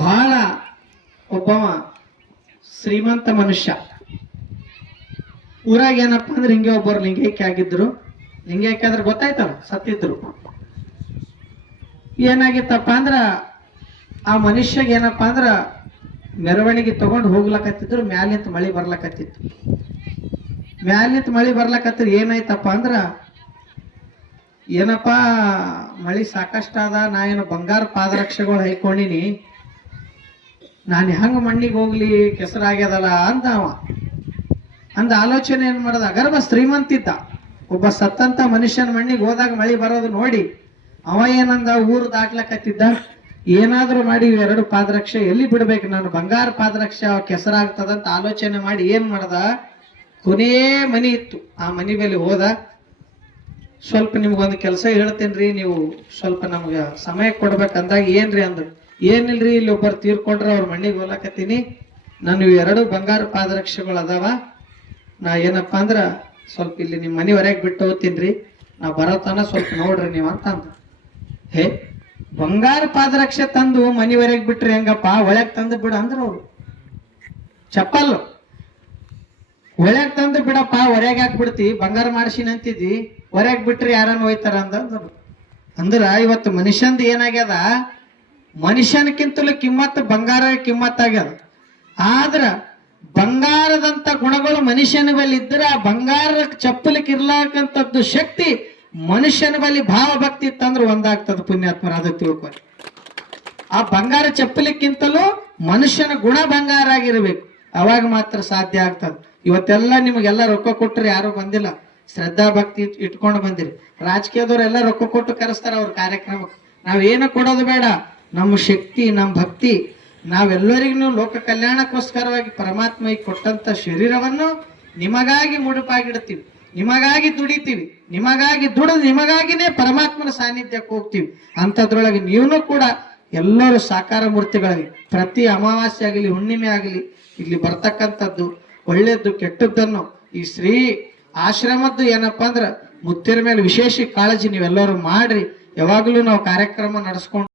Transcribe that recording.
ಬಹಳ ಒಬ್ಬವ ಶ್ರೀಮಂತ ಮನುಷ್ಯ. ಊರಾಗ ಏನಪ್ಪ ಅಂದ್ರೆ ಹಿಂಗೆ ಒಬ್ಬರು ಲಿಂಗೈಕ್ಯ ಆಗಿದ್ರು. ಲಿಂಗೈಕ್ಯ ಅಂದ್ರೆ ಗೊತ್ತಾಯ್ತಲ್ಲ, ಸತ್ತಿದ್ರು. ಏನಾಗಿತ್ತಪ್ಪ ಅಂದ್ರ ಆ ಮನುಷ್ಯಗೆ ಏನಪ್ಪಾ ಅಂದ್ರ ಮೆರವಣಿಗೆ ತಗೊಂಡು ಹೋಗ್ಲಕತ್ತಿದ್ರು. ಮ್ಯಾಲಿಂತ ಮಳಿ ಬರ್ಲಕತ್ತಿತ್ತು. ಮ್ಯಾಲಿಂತ ಮಳಿ ಬರ್ಲಕತ್ತಿದ್ರು. ಏನಾಯ್ತಪ್ಪ ಅಂದ್ರ ಏನಪ್ಪಾ ಮಳಿ ಸಾಕಷ್ಟ ಅದ, ನಾ ಏನು ಬಂಗಾರ ಪಾದರಕ್ಷೆಗಳು ಹೈಕೊಂಡಿನಿ, ನಾನು ಹೆಂಗ ಮಣ್ಣಿಗೆ ಹೋಗ್ಲಿ, ಕೆಸರಾಗ್ಯದಲ್ಲ ಅಂತ ಅವ ಅಂದ ಆಲೋಚನೆ ಏನ್ ಮಾಡದ. ಅಗರ್ಭ ಶ್ರೀಮಂತಿದ್ದ ಒಬ್ಬ ಸತ್ತಂತ ಮನುಷ್ಯನ ಮಣ್ಣಿಗೆ ಹೋದಾಗ ಮಳಿ ಬರೋದು ನೋಡಿ ಅವ ಏನಂದ, ಊರು ದಾಟ್ಲಕತ್ತಿದ್ದ, ಏನಾದ್ರೂ ಮಾಡಿ ಎರಡು ಪಾದರಕ್ಷೆ ಎಲ್ಲಿ ಬಿಡ್ಬೇಕು, ನಾನು ಬಂಗಾರ ಪಾದರಕ್ಷೆ ಕೆಸರಾಗ್ತದಂತ ಆಲೋಚನೆ ಮಾಡಿ ಏನ್ ಮಾಡದ, ಕೊನೇ ಮನಿ ಇತ್ತು, ಆ ಮನಿ ಮೇಲೆ ಹೋದ. ಸ್ವಲ್ಪ ನಿಮ್ಗೊಂದು ಕೆಲಸ ಹೇಳ್ತೇನ್ರಿ, ನೀವು ಸ್ವಲ್ಪ ನಮ್ಗೆ ಸಮಯ ಕೊಡ್ಬೇಕಂದಾಗ ಏನ್ರಿ ಅಂದ್ರು. ಏನಿಲ್ರಿ, ಇಲ್ಲಿ ಒಬ್ಬರು ತೀರ್ಕೊಂಡ್ರ ಅವ್ರ ಮಣ್ಣಿಗೆ ಹೋಲಕತ್ತೀನಿ, ನಾನು ಎರಡು ಬಂಗಾರ ಪಾದರಕ್ಷೆಗಳು ಅದಾವ, ನಾ ಏನಪ್ಪಾ ಅಂದ್ರ ಸ್ವಲ್ಪ ಇಲ್ಲಿ ನಿಮ್ಮ ಮನೆವರೆಗೆ ಬಿಟ್ಟು ಹೋಗ್ತೀನ್ರಿ, ನಾ ಬರೋತನ ಸ್ವಲ್ಪ ನೋಡ್ರಿ ನೀವು ಅಂತ ಅಂದ. ಹೇ, ಬಂಗಾರ ಪಾದರಕ್ಷೆ ತಂದು ಮನೆವರೆಗೆ ಬಿಟ್ರಿ ಹೆಂಗಪ್ಪ, ಒಳಗ್ ತಂದು ಬಿಡ ಅಂದ್ರ ಅವ್ರು. ಚಪ್ಪಲ್ ಒಳಗ್ ತಂದು ಬಿಡಪ್ಪ, ಹೊರಗೆ ಹಾಕ್ಬಿಡ್ತಿ, ಬಂಗಾರ ಮಾಡಿಸಿನ ಅಂತಿದ್ದಿ, ಹೊರಗೆ ಬಿಟ್ರಿ ಯಾರನ್ನ ಹೋಯ್ತಾರ ಅಂದ್ರು. ಅಂದ್ರ ಇವತ್ತು ಮನುಷ್ಯಂದ ಏನಾಗ್ಯದ, ಮನುಷ್ಯನಕ್ಕಿಂತಲೂ ಕಿಮ್ಮತ್ ಬಂಗಾರ ಕಿಮ್ಮತ್ತಾಗ್ಯದ. ಆದ್ರ ಬಂಗಾರದಂತ ಗುಣಗಳು ಮನುಷ್ಯನ ಬಳಿ ಇದ್ರೆ ಆ ಬಂಗಾರ ಚಪ್ಪಲಿಕ್ಕೆ ಇರ್ಲಾಕಂತದ್ದು ಶಕ್ತಿ ಮನುಷ್ಯನ ಬಳಿ ಭಾವ ಭಕ್ತಿ ಇತ್ತಂದ್ರೆ ಒಂದಾಗ್ತದ. ಪುಣ್ಯಾತ್ಮರ ಅದು ತಿಳ್ಕೊಂಡು, ಆ ಬಂಗಾರ ಚಪ್ಪಲಿಕ್ಕಿಂತಲೂ ಮನುಷ್ಯನ ಗುಣ ಬಂಗಾರ ಆಗಿರ್ಬೇಕು, ಅವಾಗ ಮಾತ್ರ ಸಾಧ್ಯ ಆಗ್ತದ. ಇವತ್ತೆಲ್ಲ ನಿಮಗೆಲ್ಲ ರೊಕ್ಕ ಕೊಟ್ಟರೆ ಯಾರು ಬಂದಿಲ್ಲ, ಶ್ರದ್ಧಾ ಭಕ್ತಿ ಇಟ್ಕೊಂಡು ಬಂದಿರಿ. ರಾಜಕೀಯದವ್ರೆಲ್ಲ ರೊಕ್ಕ ಕೊಟ್ಟು ಕರೆಸ್ತಾರ ಅವ್ರ ಕಾರ್ಯಕ್ರಮಕ್ಕೆ. ನಾವೇನು ಕೊಡೋದು ಬೇಡ, ನಮ್ಮ ಶಕ್ತಿ, ನಮ್ಮ ಭಕ್ತಿ, ನಾವೆಲ್ಲರಿಗೂ ಲೋಕ ಕಲ್ಯಾಣಕ್ಕೋಸ್ಕರವಾಗಿ ಪರಮಾತ್ಮ ಕೊಟ್ಟಂತ ಶರೀರವನ್ನು ನಿಮಗಾಗಿ ಮುಡುಪಾಗಿಡ್ತೀವಿ, ನಿಮಗಾಗಿ ದುಡಿತೀವಿ, ನಿಮಗಾಗಿ ದುಡಿದು ನಿಮಗಾಗಿನೇ ಪರಮಾತ್ಮನ ಸಾನ್ನಿಧ್ಯಕ್ಕೆ ಹೋಗ್ತೀವಿ. ಅಂಥದ್ರೊಳಗೆ ನೀವು ಕೂಡ ಎಲ್ಲರೂ ಸಾಕಾರ ಮೂರ್ತಿಗಳಾಗಿ ಪ್ರತಿ ಅಮಾವಾಸ್ಯೆ ಆಗಲಿ ಹುಣ್ಣಿಮೆ ಆಗಲಿ ಇಲ್ಲಿ ಬರ್ತಕ್ಕಂಥದ್ದು ಒಳ್ಳೇದ್ದು ಕೆಟ್ಟದ್ದನ್ನು ಈ ಶ್ರೀ ಆಶ್ರಮದ್ದು ಏನಪ್ಪಾ ಅಂದ್ರ ಮುತ್ತಿರ ಮೇಲೆ ವಿಶೇಷ ಕಾಳಜಿ ನೀವೆಲ್ಲರೂ ಮಾಡ್ರಿ. ಯಾವಾಗಲೂ ನಾವು ಕಾರ್ಯಕ್ರಮ ನಡೆಸ್ಕೊಂಡು